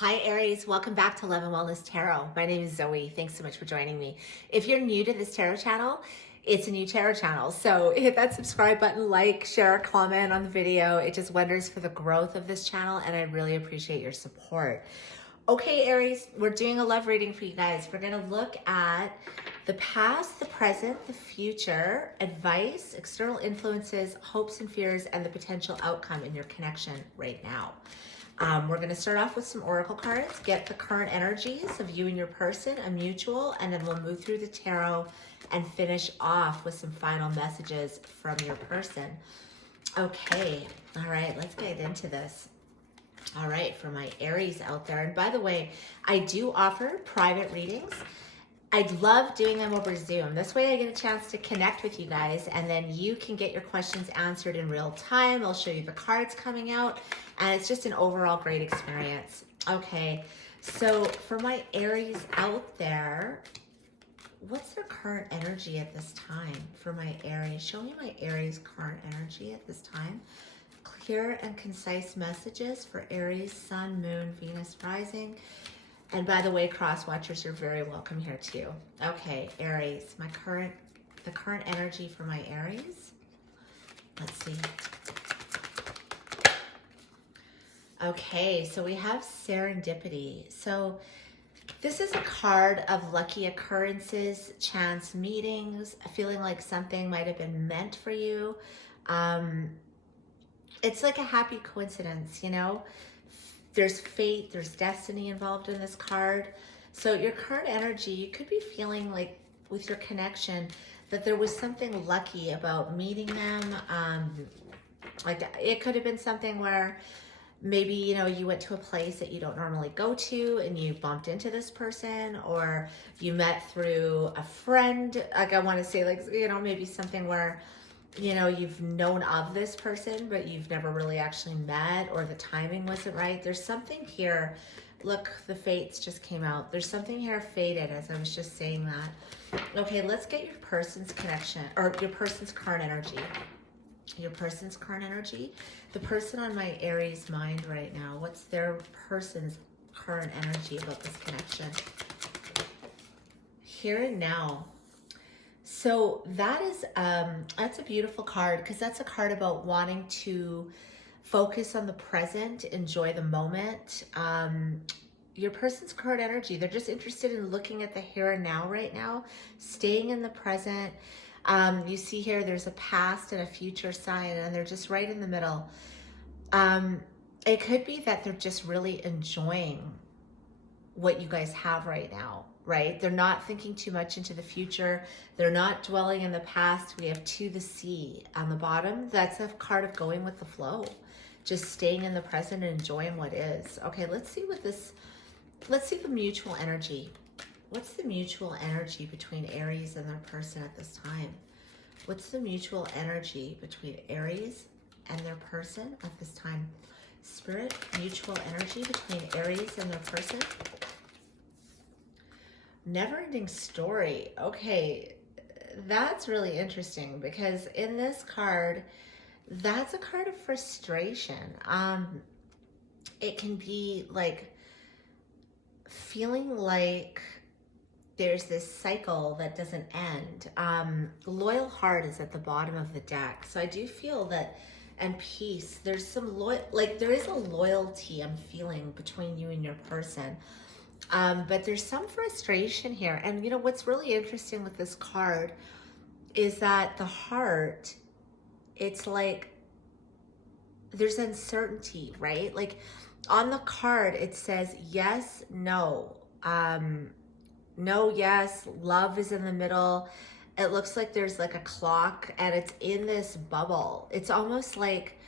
Hi Aries, welcome back to Love and Wellness Tarot. My name is Zoe. Thanks so much for joining me. If you're new to this tarot channel, it's a new tarot channel. So hit that subscribe button, like, share, comment on the video. It just wonders for the growth of this channel and I really appreciate your support. Okay, Aries, we're doing a love reading for you guys. We're gonna look at the past, the present, the future, advice, external influences, hopes and fears, and the potential outcome in your connection right now. We're going to start off with some oracle cards, get the current energies of you and your person, a mutual, and then we'll move through the tarot and finish off with some final messages from your person. Okay, all right, let's get into this. All right, for my Aries out there. And by the way, I do offer private readings. I love doing them over Zoom. This way I get a chance to connect with you guys and then you can get your questions answered in real time. I'll show you the cards coming out and it's just an overall great experience. Okay, so for my Aries out there, what's their current energy at this time for my Aries? Show me my Aries current energy at this time. Clear and concise messages for Aries, Sun, Moon, Venus, Rising. And by the way, cross watchers, you're very welcome here too. Okay, Aries, the current energy for my Aries. Let's see. Okay, so we have serendipity. So this is a card of lucky occurrences, chance meetings, feeling like something might have been meant for you. It's like a happy coincidence, you know? There's fate, there's destiny involved in this card. So your current energy, you could be feeling like with your connection that there was something lucky about meeting them. Like it could have been something where maybe, you know, you went to a place that you don't normally go to and you bumped into this person, or you met through a friend. Like I want to say, like, you know, maybe something where, you know, you've known of this person, but you've never really actually met, or the timing wasn't right. There's something here. Look, the fates just came out. There's something here fated, as I was just saying that. Okay, let's get your person's connection, or your person's current energy. Your person's current energy. The person on my Aries mind right now, what's their person's current energy about this connection? Here and now. So that is, that's a beautiful card because that's a card about wanting to focus on the present, enjoy the moment. Your person's current energy, they're just interested in looking at the here and now right now, staying in the present. You see here, there's a past and a future sign and they're just right in the middle. It could be that they're just really enjoying what you guys have right now. Right? They're not thinking too much into the future. They're not dwelling in the past. We have to the sea on the bottom. That's a card of going with the flow. Just staying in the present and enjoying what is. Okay, let's see the mutual energy. What's the mutual energy between Aries and their person at this time? What's the mutual energy between Aries and their person at this time? Spirit, mutual energy between Aries and their person. Never-ending story. Okay, that's really interesting because in this card, that's a card of frustration. It can be like feeling like there's this cycle that doesn't end. Loyal heart is at the bottom of the deck. So I do feel that, and peace, there's some there is a loyalty I'm feeling between you and your person. But there's some frustration here. And you know, what's really interesting with this card is that the heart, it's like there's uncertainty, right? Like on the card, it says yes, no, no, yes, love is in the middle. It looks like there's like a clock and it's in this bubble. It's almost like,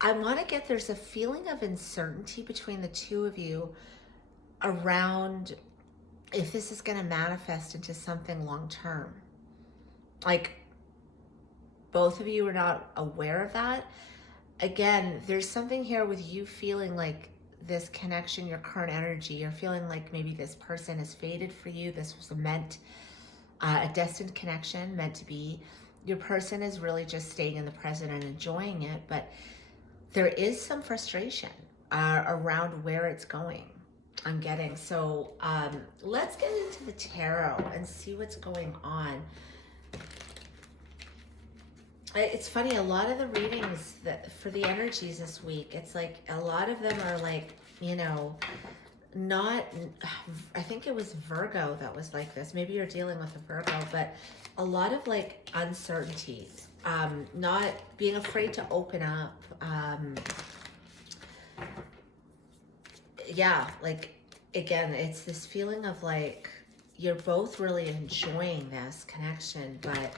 I want to get, there's a feeling of uncertainty between the two of you around if this is going to manifest into something long-term. Like both of you are not aware of that. Again, there's something here with you feeling like this connection, your current energy, you're feeling like maybe this person is fated for you. This was a destined connection, meant to be. Your person is really just staying in the present and enjoying it, but there is some frustration. around where it's going. I'm getting. So let's get into the tarot and see what's going on. It's funny, a lot of the readings that for the energies this week, it's like a lot of them are like, you know, not, I think it was Virgo that was like this. Maybe you're dealing with a Virgo, but a lot of like uncertainty, not being afraid to open up. Yeah, like, again, it's this feeling of like, you're both really enjoying this connection, but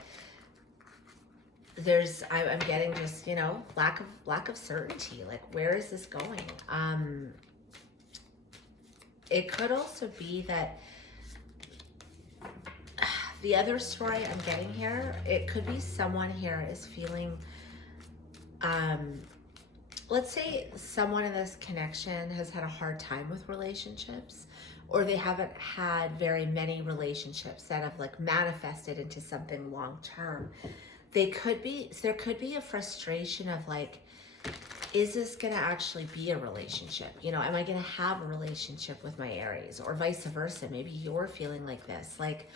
there's, I'm getting just, you know, lack of certainty. Like, where is this going? It could also be that the other story I'm getting here, it could be someone here is feeling, let's say someone in this connection has had a hard time with relationships, or they haven't had very many relationships that have like manifested into something long term. There could be a frustration of like, is this going to actually be a relationship? You know, am I going to have a relationship with my Aries, or vice versa? Maybe you're feeling like this. Like,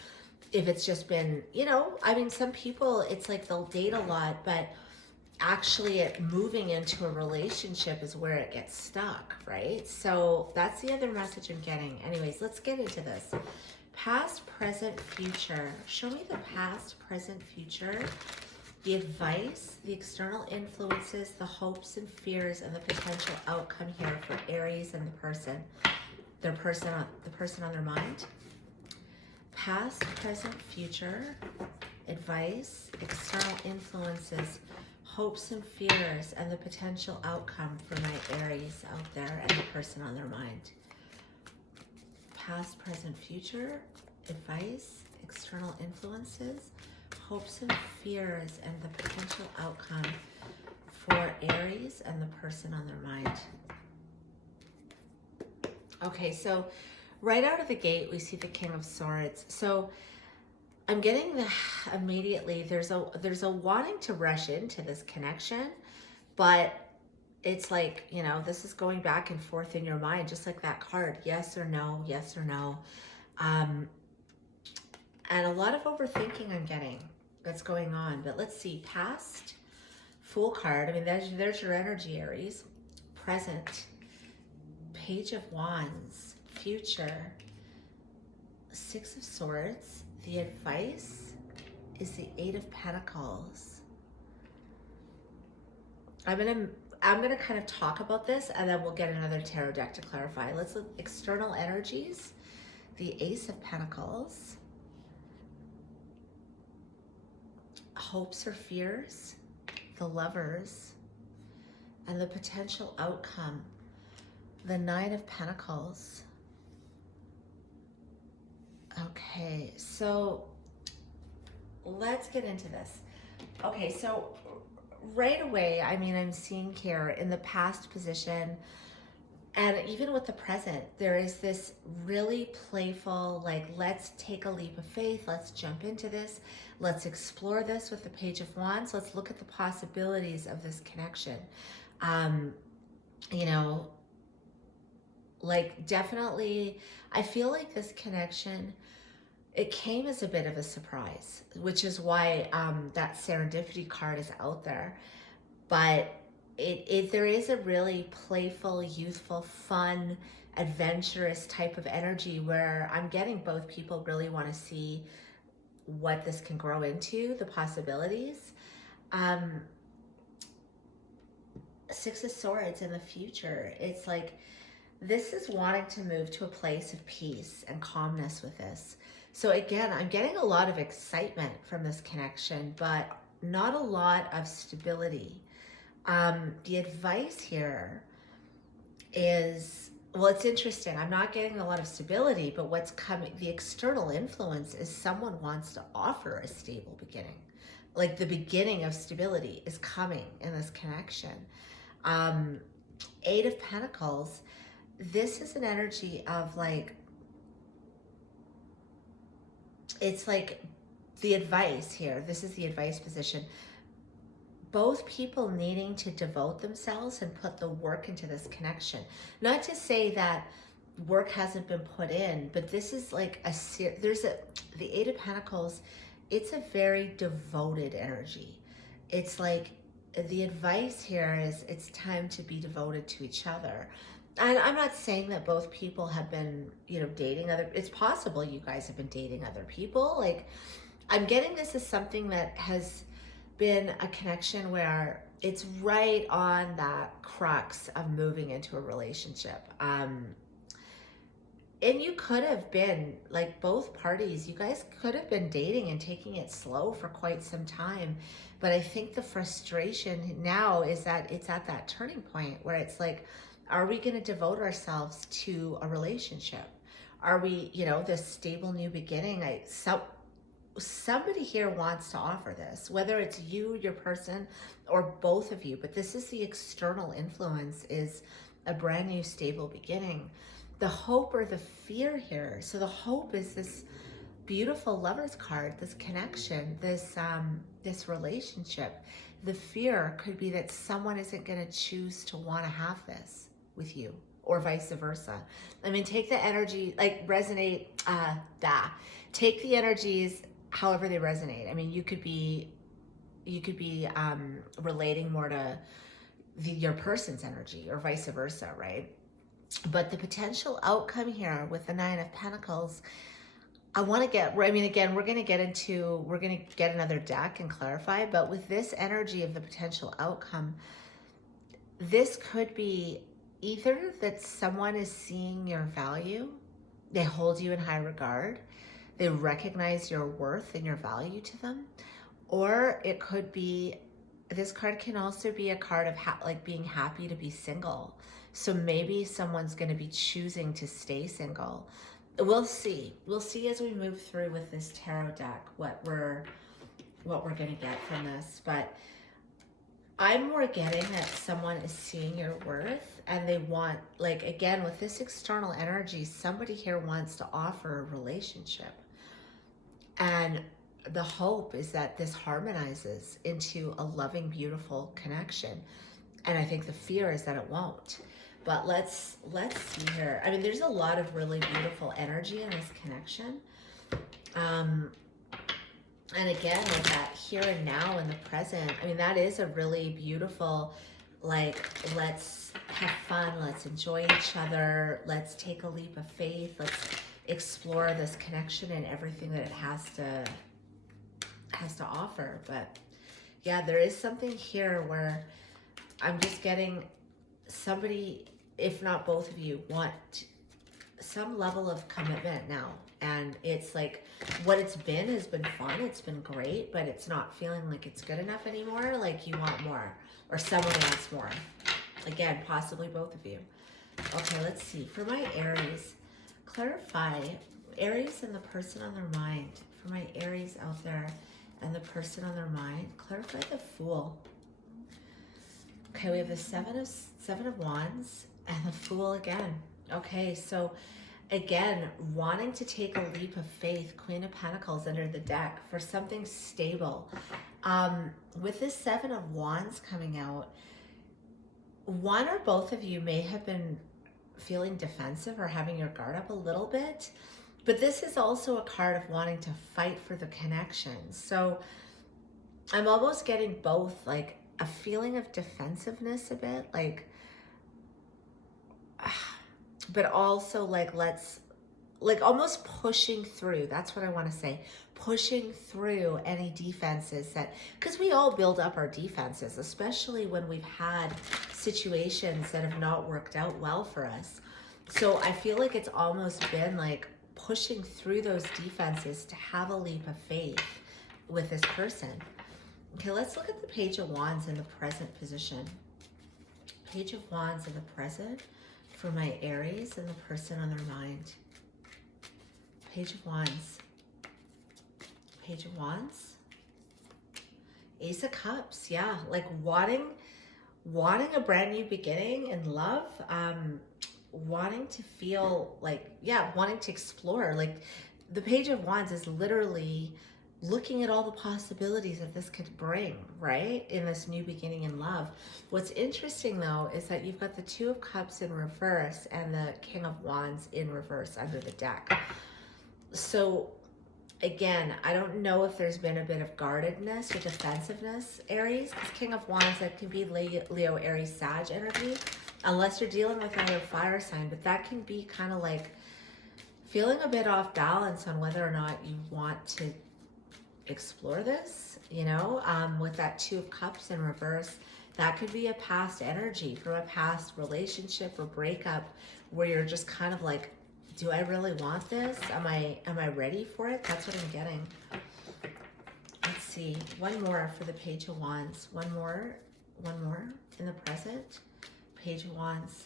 if it's just been, you know, I mean, some people, it's like they'll date a lot, but actually moving into a relationship is where it gets stuck, right? So that's the other message I'm getting. Anyways, let's get into this. Past, present, future. Show me the past, present, future. The advice, the external influences, the hopes and fears, and the potential outcome here for Aries and the person on their mind. Past, present, future, advice, external influences, hopes and fears, and the potential outcome for my Aries out there and the person on their mind. Past, present, future, advice, external influences, hopes and fears, and the potential outcome for Aries and the person on their mind. Okay, so right out of the gate, we see the King of Swords. So I'm getting the immediately, there's a wanting to rush into this connection, but it's like, you know, this is going back and forth in your mind, just like that card, yes or no, yes or no. And a lot of overthinking I'm getting that's going on. But let's see, past, Fool card. I mean, there's your energy, Aries. Present, Page of Wands. Future, Six of Swords. The advice is the Eight of Pentacles. I'm gonna kind of talk about this, and then we'll get another tarot deck to clarify. Let's look external energies. The Ace of Pentacles. Hopes or fears. The Lovers. And the potential outcome. The Nine of Pentacles. Okay, so let's get into this. Okay, so right away, I mean, I'm seeing here in the past position, and even with the present, there is this really playful, like, let's take a leap of faith. Let's jump into this. Let's explore this with the Page of Wands. Let's look at the possibilities of this connection. You know, like, definitely, I feel like this connection, it came as a bit of a surprise, which is why that serendipity card is out there. But there is a really playful, youthful, fun, adventurous type of energy where I'm getting both people really want to see what this can grow into, the possibilities. Six of Swords in the future. It's like, this is wanting to move to a place of peace and calmness with this. So again, I'm getting a lot of excitement from this connection, but not a lot of stability. The advice here is, well, it's interesting. I'm not getting a lot of stability, but what's coming, the external influence is someone wants to offer a stable beginning. Like, the beginning of stability is coming in this connection. Eight of Pentacles. This is an energy of like, it's like the advice here. This is the advice position. both people needing to devote themselves and put the work into this connection. Not to say that work hasn't been put in, but this is like the Eight of Pentacles, it's a very devoted energy. It's like the advice here is it's time to be devoted to each other. And I'm not saying that both people have been, dating it's possible you guys have been dating other people. Like, I'm getting this as something that has been a connection where it's right on that crux of moving into a relationship. And you could have been, like, both parties, you guys could have been dating and taking it slow for quite some time. But I think the frustration now is that it's at that turning point where it's like, are we going to devote ourselves to a relationship? Are we, this stable new beginning? Somebody here wants to offer this, whether it's you, your person, or both of you. But this is the external influence, is a brand new stable beginning. The hope or the fear here. So the hope is this beautiful Lover's card, this connection, this relationship. The fear could be that someone isn't going to choose to want to have this with you, or vice versa. I mean, take the energy, like resonate, take the energies however they resonate. I mean, you could be relating more to your person's energy, or vice versa, right? But the potential outcome here with the Nine of Pentacles, again, we're going to get another deck and clarify, but with this energy of the potential outcome, this could be either that someone is seeing your value, they hold you in high regard, they recognize your worth and your value to them, or it could be, this card can also be a card of being happy to be single. So maybe someone's going to be choosing to stay single. We'll see. We'll see as we move through with this tarot deck what we're going to get from this. But I'm more getting that someone is seeing your worth, and they want, like, again, with this external energy, somebody here wants to offer a relationship. And the hope is that this harmonizes into a loving, beautiful connection. And I think the fear is that it won't. But let's see here. I mean, there's a lot of really beautiful energy in this connection. And again, with that here and now in the present, I mean, that is a really beautiful, like, let's have fun, let's enjoy each other, let's take a leap of faith, let's explore this connection and everything that it has to offer. But yeah, there is something here where I'm just getting somebody, if not both of you, want some level of commitment now. And it's like, what it's been has been fun, it's been great, but it's not feeling like it's good enough anymore. Like, you want more, or someone wants more. Again, possibly both of you. Okay, let's see. For my Aries, clarify Aries and the person on their mind. For my Aries out there and the person on their mind, clarify the Fool. Okay, we have the Seven of Wands and the Fool again. Okay, so again, wanting to take a leap of faith, Queen of Pentacles under the deck for something stable. With this Seven of Wands coming out, one or both of you may have been feeling defensive or having your guard up a little bit, but this is also a card of wanting to fight for the connection. So I'm almost getting both, like a feeling of defensiveness a bit, like, but also like, almost pushing through. That's what I want to say. Pushing through any defenses that, because we all build up our defenses, especially when we've had situations that have not worked out well for us. So I feel like it's almost been like pushing through those defenses to have a leap of faith with this person. Okay, let's look at the Page of Wands in the present position. Page of Wands in the present for my Aries and the person on their mind. Page of Wands. Page of Wands. Ace of Cups. Yeah, like wanting a brand new beginning in love. Wanting to feel like, yeah, wanting to explore. Like, the Page of Wands is literally looking at all the possibilities that this could bring, right? In this new beginning in love. What's interesting though is that you've got the Two of Cups in reverse and the King of Wands in reverse under the deck. So again, I don't know if there's been a bit of guardedness or defensiveness, Aries, because King of Wands, that can be Leo, Aries, Sag energy, unless you're dealing with another fire sign, but that can be kind of like feeling a bit off balance on whether or not you want to explore this, you know, with that Two of Cups in reverse. That could be a past energy from a past relationship or breakup where you're just kind of like, do I really want this? Am I ready for it? That's what I'm getting. Let's see, one more for the Page of Wands. One more in the present. Page of Wands.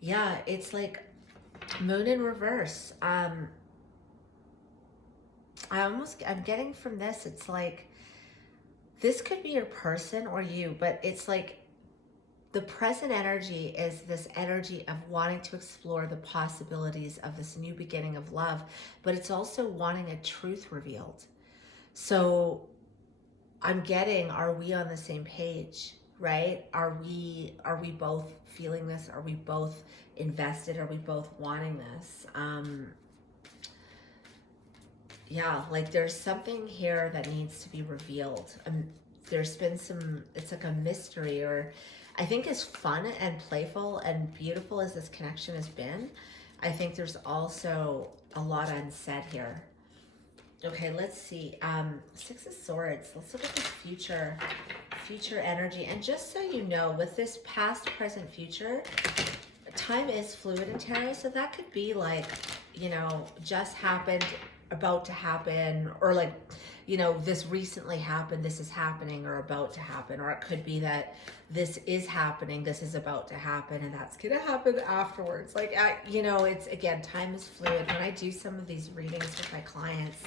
Yeah, it's like Moon in reverse. I'm getting from this, it's like, this could be your person or you, but it's like the present energy is this energy of wanting to explore the possibilities of this new beginning of love, but it's also wanting a truth revealed. So I'm getting, are we on the same page, right? Are we both feeling this? Are we both invested? Are we both wanting this? Yeah, like there's something here that needs to be revealed. There's been some, it's like a mystery, or I think as fun and playful and beautiful as this connection has been, I think there's also a lot unsaid here. Okay, let's see. Six of Swords. Let's look at the future energy. And just so you know, with this past, present, future, time is fluid in tarot. So that could be like, you know, just happened, about to happen, or like, you know, this recently happened, this is happening or about to happen, or it could be that this is happening, this is about to happen, and that's gonna happen afterwards. Like, you know, it's, again, time is fluid. When I do some of these readings with my clients,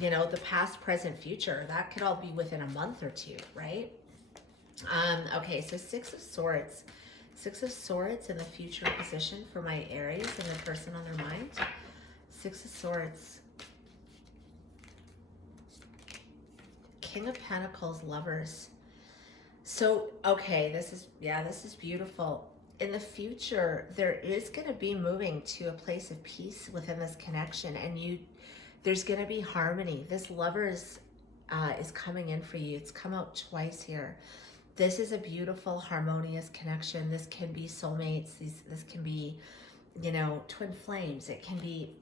you know, the past, present, future, that could all be within a month or two, right? Okay, so Six of Swords. Six of Swords in the future position for my Aries and the person on their mind. Six of Swords. King of Pentacles, Lovers. So, okay, this is beautiful. In the future, there is going to be moving to a place of peace within this connection, and there's going to be harmony. This Lovers is coming in for you. It's come out twice here. This is a beautiful, harmonious connection. This can be soulmates. This can be, you know, twin flames. It can be,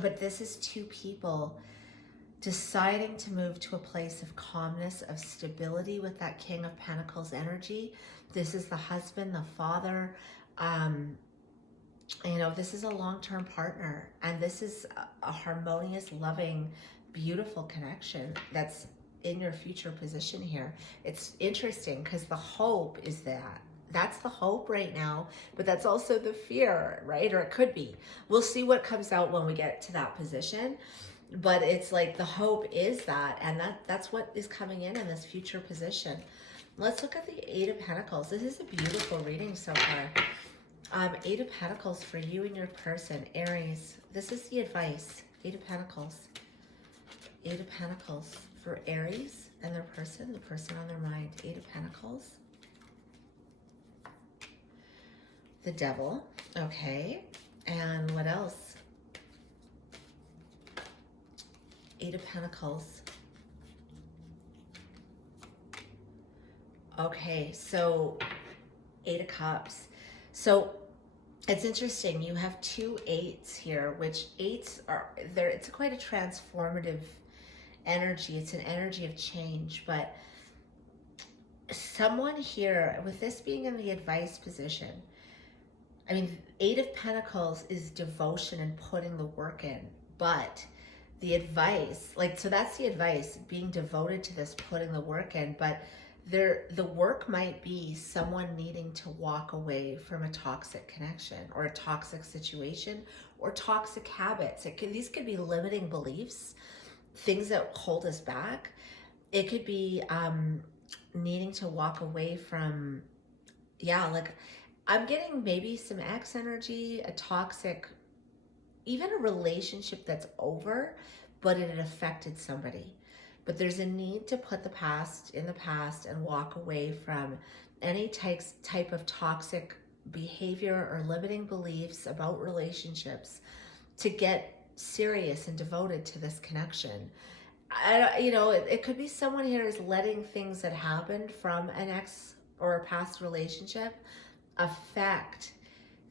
but this is two people deciding to move to a place of calmness, of stability with that King of Pentacles energy. This is the husband, the father. You know, this is a long-term partner, and this is a harmonious, loving, beautiful connection that's in your future position here. It's interesting because the hope is that's the hope right now, but that's also the fear, right? Or it could be. We'll see what comes out when we get to that position. But it's like the hope is that, and that's what is coming in this future position. Let's look at the Eight of Pentacles. This is a beautiful reading so far. Eight of Pentacles for you and your person, Aries. This is the advice. Eight of Pentacles. Eight of Pentacles for Aries and their person, the person on their mind. Eight of Pentacles. The Devil. Okay. And what else? Eight of Pentacles. Okay, so Eight of Cups. So it's interesting. You have two eights here, which eights are there. It's quite a transformative energy. It's an energy of change, but someone here, with this being in the advice position, I mean, Eight of Pentacles is devotion and putting the work in, but the advice, like, so that's the advice, being devoted to this, putting the work in, but the work might be someone needing to walk away from a toxic connection or a toxic situation or toxic habits. These could be limiting beliefs, things that hold us back. It could be needing to walk away from, yeah, like I'm getting maybe some ex energy, a toxic, even a relationship that's over, but it had affected somebody. But there's a need to put the past in the past and walk away from any type of toxic behavior or limiting beliefs about relationships to get serious and devoted to this connection. It could be someone here is letting things that happened from an ex or a past relationship affect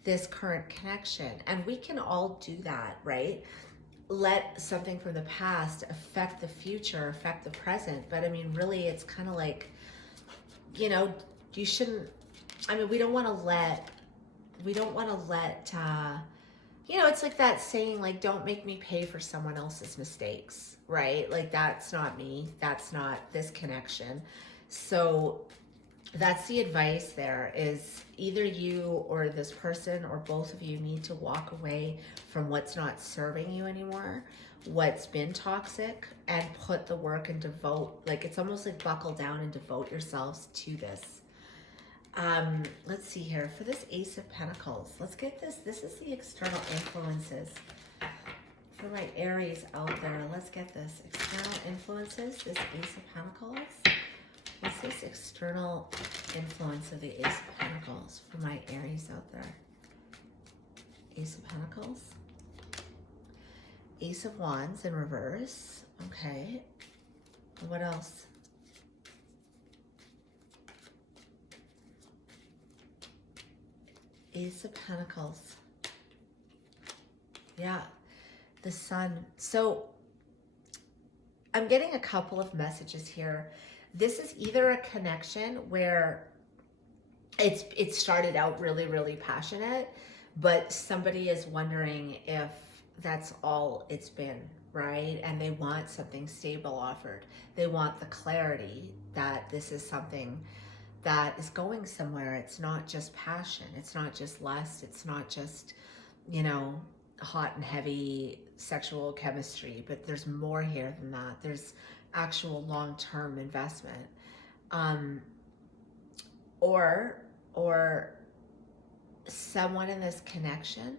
this current connection. And we can all do that, right? Let something from the past affect the future, affect the present. But I mean, really, it's kind of like, you shouldn't, we don't want to let, it's like that saying, like, don't make me pay for someone else's mistakes, right? Like, that's not me. That's not this connection. So that's the advice there, is either you or this person or both of you need to walk away from what's not serving you anymore, what's been toxic, and put the work and devote, like, it's almost like buckle down and devote yourselves to this. Let's see here. For this Ace of Pentacles, let's get this. This is the external influences. For my Aries out there, let's get this. External influences, this Ace of Pentacles. What's this external influence of the Ace of Pentacles for my Aries out there? Ace of Pentacles. Ace of Wands in reverse. Okay. What else? Ace of Pentacles. Yeah. The Sun. So I'm getting a couple of messages here. This is either a connection where it started out really, really passionate, but somebody is wondering if that's all it's been, right? And they want something stable offered. They want the clarity that this is something that is going somewhere. It's not just passion. It's not just lust. It's not just, hot and heavy sexual chemistry, but there's more here than that. There's actual long-term investment. Or someone in this connection,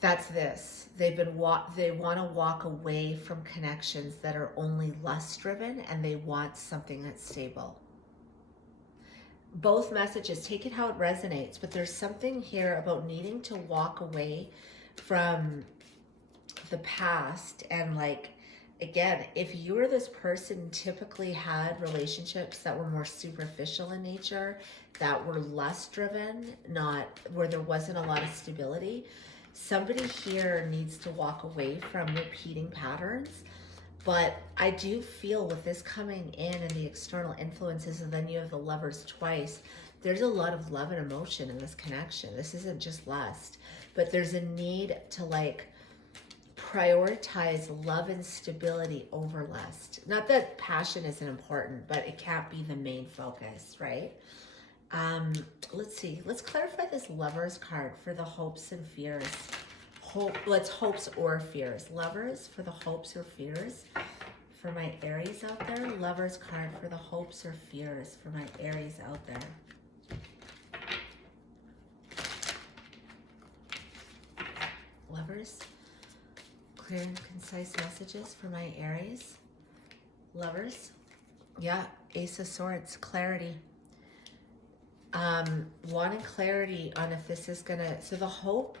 that's this. They want to walk away from connections that are only lust-driven, and they want something that's stable. Both messages, take it how it resonates, but there's something here about needing to walk away from the past. And like, again, if you're this person typically had relationships that were more superficial in nature, that were lust driven, not where there wasn't a lot of stability, somebody here needs to walk away from repeating patterns. But I do feel with this coming in and the external influences, and then you have the Lovers twice, there's a lot of love and emotion in this connection. This isn't just lust, but there's a need to like prioritize love and stability over lust. Not that passion isn't important, but it can't be the main focus, right? Let's see. Let's clarify this Lovers card for the hopes and fears. Hopes or fears. Lovers for the hopes or fears. For my Aries out there, Lovers card for the hopes or fears for my Aries out there. Lovers, clear and concise messages for my Aries. Lovers, yeah, Ace of Swords, clarity. Wanting clarity on if this is gonna, so the hope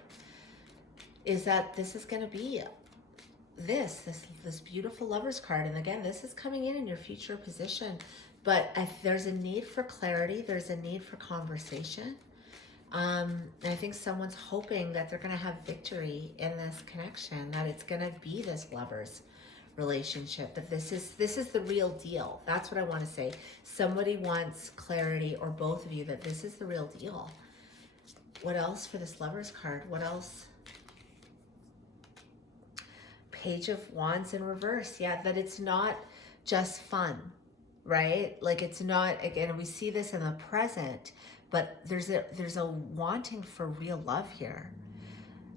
is that this is gonna be this beautiful Lovers card. And again, this is coming in your future position, but there's a need for clarity. There's a need for conversation. And I think someone's hoping that they're gonna have victory in this connection, that it's gonna be this Lovers relationship, that this is the real deal. That's what I want to say. Somebody wants clarity, or both of you, that this is the real deal. What else for this Lovers card? What else? Page of Wands in reverse. Yeah, that it's not just fun, right? Like, it's not, again, we see this in the present, but there's a wanting for real love here,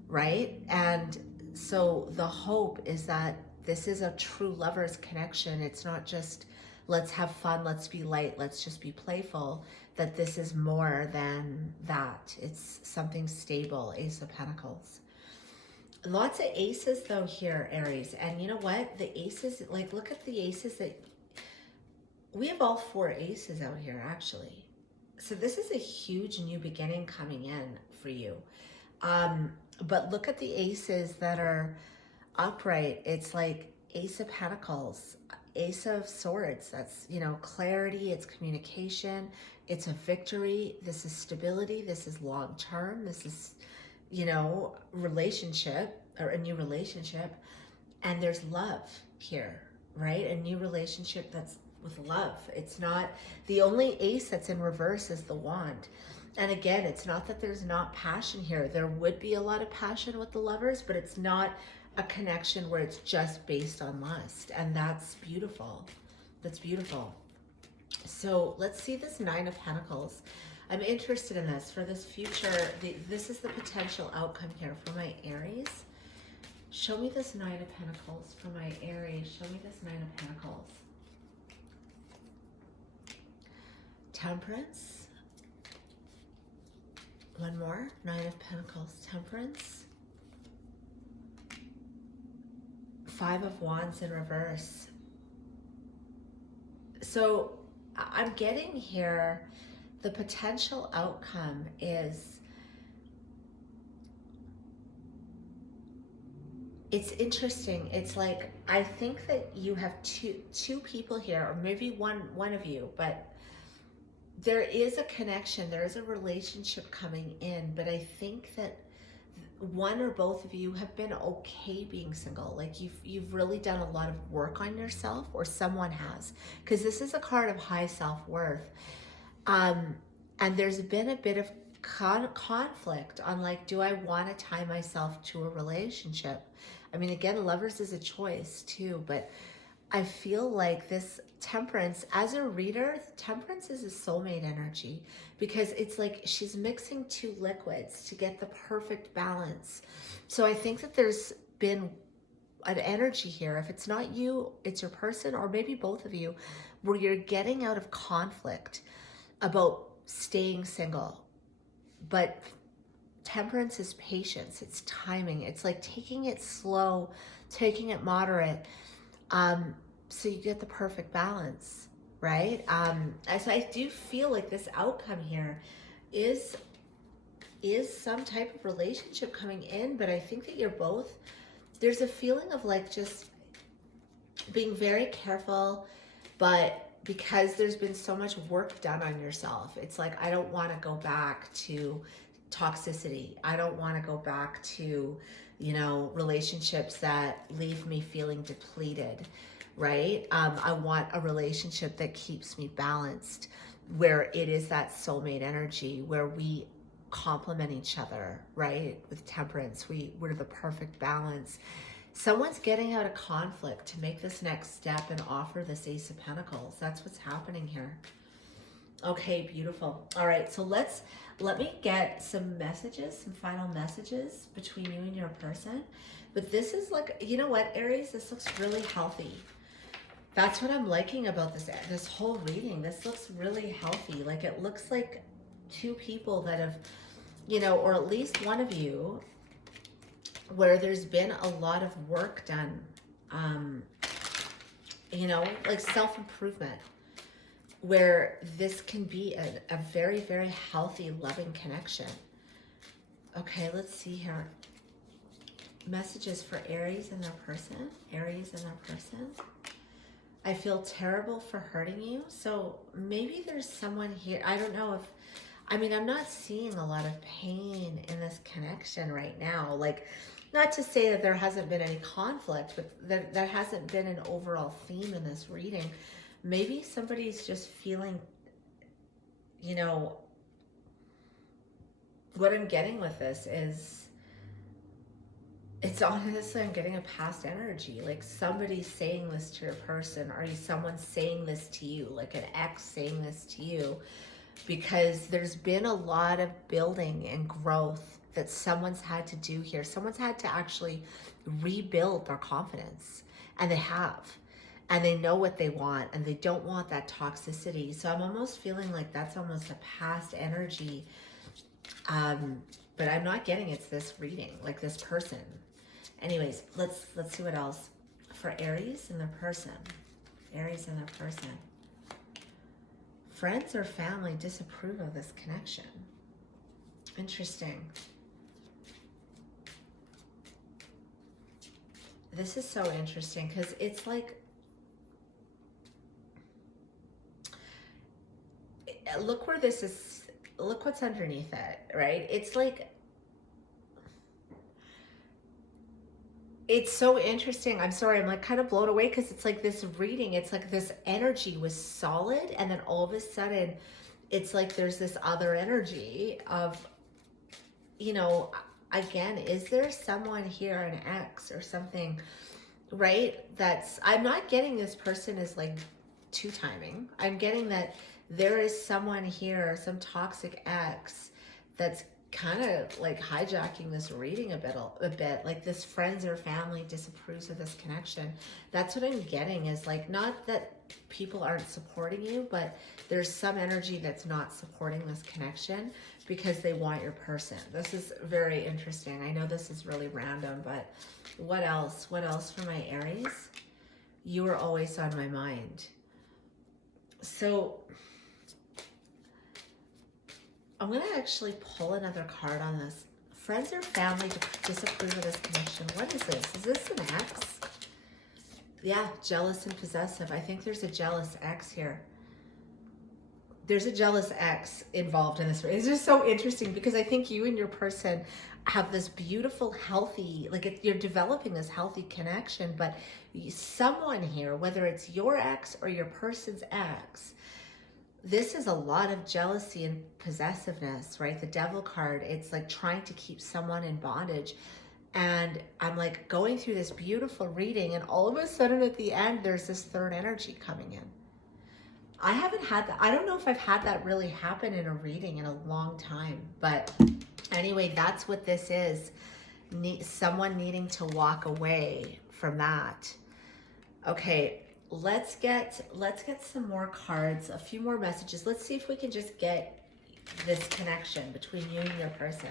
right? And so the hope is that this is a true Lovers connection. It's not just, let's have fun, let's be light, let's just be playful, that this is more than that. It's something stable, Ace of Pentacles. Lots of aces though here, Aries. And you know what? The aces, like look at the aces that, we have all 4 aces out here actually. So this is a huge new beginning coming in for you. But look at the aces that are upright. It's like Ace of Pentacles, Ace of Swords. That's, you know, clarity, it's communication, it's a victory. This is stability. This is long term. This is, you know, relationship or a new relationship. And there's love here, right? A new relationship that's with love. It's not, the only ace that's in reverse is the wand. And again, it's not that there's not passion here. There would be a lot of passion with the lovers, but it's not a connection where it's just based on lust. And that's beautiful. That's beautiful. So let's see this 9 of Pentacles. I'm interested in this for this future. This is the potential outcome here for my Aries. Show me this 9 of Pentacles for my Aries. Show me this 9 of Pentacles. Temperance. One more. 9 of Pentacles. Temperance. 5 of Wands in reverse. So I'm getting here, the potential outcome is, it's interesting. It's like, I think that you have two people here, or maybe one of you, but there is a connection, there is a relationship coming in, but I think that one or both of you have been okay being single. Like you've really done a lot of work on yourself, or someone has, because this is a card of high self-worth. And there's been a bit of conflict on like, do I want to tie myself to a relationship? I mean, again, lovers is a choice too, but I feel like this Temperance, as a reader, Temperance is a soulmate energy, because it's like she's mixing 2 liquids to get the perfect balance. So I think that there's been an energy here. If it's not you, it's your person, or maybe both of you, where you're getting out of conflict about staying single. But Temperance is patience, it's timing, it's like taking it slow, taking it moderate. So you get the perfect balance, right? So I do feel like this outcome here is some type of relationship coming in, but I think that you're both, there's a feeling of like just being very careful, but because there's been so much work done on yourself, it's like, I don't want to go back to toxicity. I don't want to go back to, you know, relationships that leave me feeling depleted. Right? I want a relationship that keeps me balanced, where it is that soulmate energy, where we complement each other, right? With Temperance, we're the perfect balance. Someone's getting out of conflict to make this next step and offer this Ace of Pentacles. That's what's happening here. Okay, beautiful. All right, so let me get some messages, some final messages between you and your person. But this is like, you know what, Aries, this looks really healthy. That's what I'm liking about this whole reading. This looks really healthy. Like it looks like 2 people that have, you know, or at least one of you, where there's been a lot of work done, you know, like self-improvement, where this can be a very, very healthy, loving connection. Okay, let's see here. Messages for Aries and their person. Aries and their person. I feel terrible for hurting you. So maybe there's someone here. I don't know if, I mean, I'm not seeing a lot of pain in this connection right now. Like, not to say that there hasn't been any conflict, but there hasn't been an overall theme in this reading. Maybe somebody's just feeling, you know, what I'm getting with this is, it's honestly, I'm getting a past energy, like somebody's saying this to your person, or someone saying this to you, like an ex saying this to you, because there's been a lot of building and growth that someone's had to do here. Someone's had to actually rebuild their confidence, and they have, and they know what they want, and they don't want that toxicity. So I'm almost feeling like that's almost a past energy, but I'm not getting it's this reading, like this person. Anyways, let's see what else for Aries and their person. Aries and their person. Friends or family disapprove of this connection. Interesting. This is so interesting because it's like, look where this is, look what's underneath it, right? It's like, it's so interesting. I'm sorry, I'm like kind of blown away because it's like this reading, it's like this energy was solid and then all of a sudden it's like there's this other energy of, you know, again, is there someone here, an ex or something, right? That's, I'm not getting this person is like two-timing. I'm getting that there is someone here, some toxic ex that's kind of like hijacking this reading a bit, like this friends or family disapproves of this connection. That's what I'm getting is like, not that people aren't supporting you, but there's some energy that's not supporting this connection because they want your person. This is very interesting. I know this is really random, but what else for my Aries? You are always on my mind. So I'm going to actually pull another card on this. Friends or family disapprove of this connection. What is this? Is this an ex? Yeah, jealous and possessive. I think there's a jealous ex here. There's a jealous ex involved in this. It's just so interesting because I think you and your person have this beautiful, healthy, like you're developing this healthy connection, but someone here, whether it's your ex or your person's ex, this is a lot of jealousy and possessiveness, right? The Devil card, it's like trying to keep someone in bondage. And I'm like going through this beautiful reading and all of a sudden at the end, there's this third energy coming in. I haven't had that. I don't know if I've had that really happen in a reading in a long time. But anyway, that's what this is. Someone needing to walk away from that. Okay. Let's get some more cards, a few more messages. Let's see if we can just get this connection between you and your person.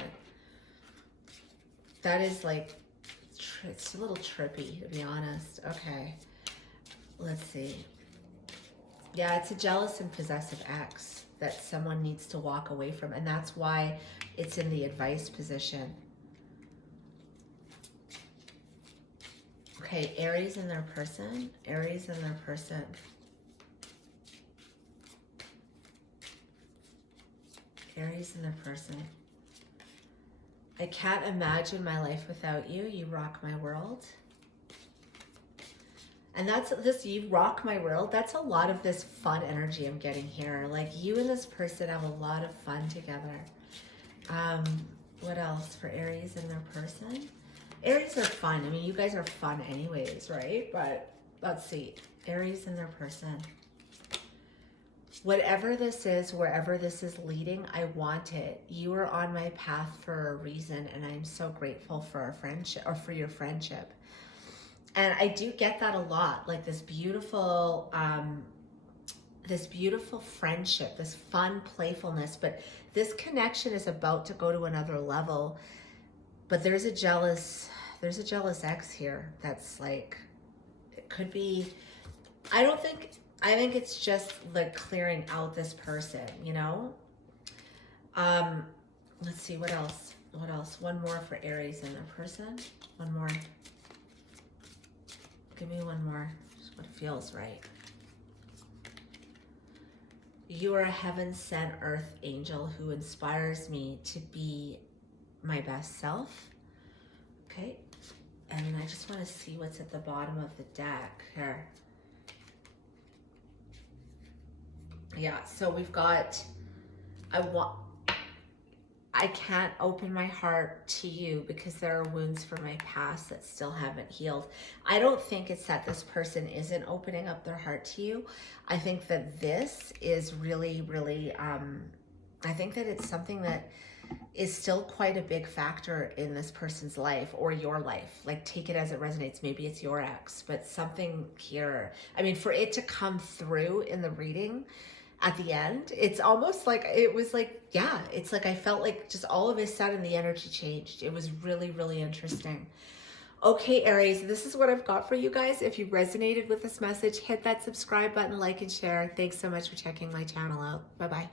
That is like, it's a little trippy, to be honest. Okay, let's see. Yeah, it's a jealous and possessive ex that someone needs to walk away from, and that's why it's in the advice position. Okay, Aries and their person. Aries and their person. Aries and their person. I can't imagine my life without you. You rock my world. And that's this, you rock my world. That's a lot of this fun energy I'm getting here. Like you and this person have a lot of fun together. What else for Aries and their person? Aries are fun. I mean, you guys are fun anyways, right? But let's see. Aries and their person. Whatever this is, wherever this is leading, I want it. You are on my path for a reason, and I'm so grateful for our friendship, or for your friendship. And I do get that a lot, like this beautiful friendship, this fun playfulness, but this connection is about to go to another level. But there's a jealous ex here that's like, it could be, I think it's just like clearing out this person, you know? Let's see, what else? One more for Aries and their person. One more. Give me one more, just what feels right. You are a heaven-sent earth angel who inspires me to be my best self. Okay, and then I just want to see what's at the bottom of the deck here. Yeah, so we've got, I can't open my heart to you because there are wounds from my past that still haven't healed. I don't think it's that this person isn't opening up their heart to you. I think that this is really, really, I think that it's something that is still quite a big factor in this person's life or your life. Like, take it as it resonates. Maybe it's your ex, but something here, I mean, for it to come through in the reading at the end, it's almost like, it was like, yeah, it's like I felt like just all of a sudden the energy changed. It was really, really interesting. Okay, Aries, this is what I've got for you guys. If you resonated with this message, hit that subscribe button, like and share. Thanks so much for checking my channel out. Bye-bye.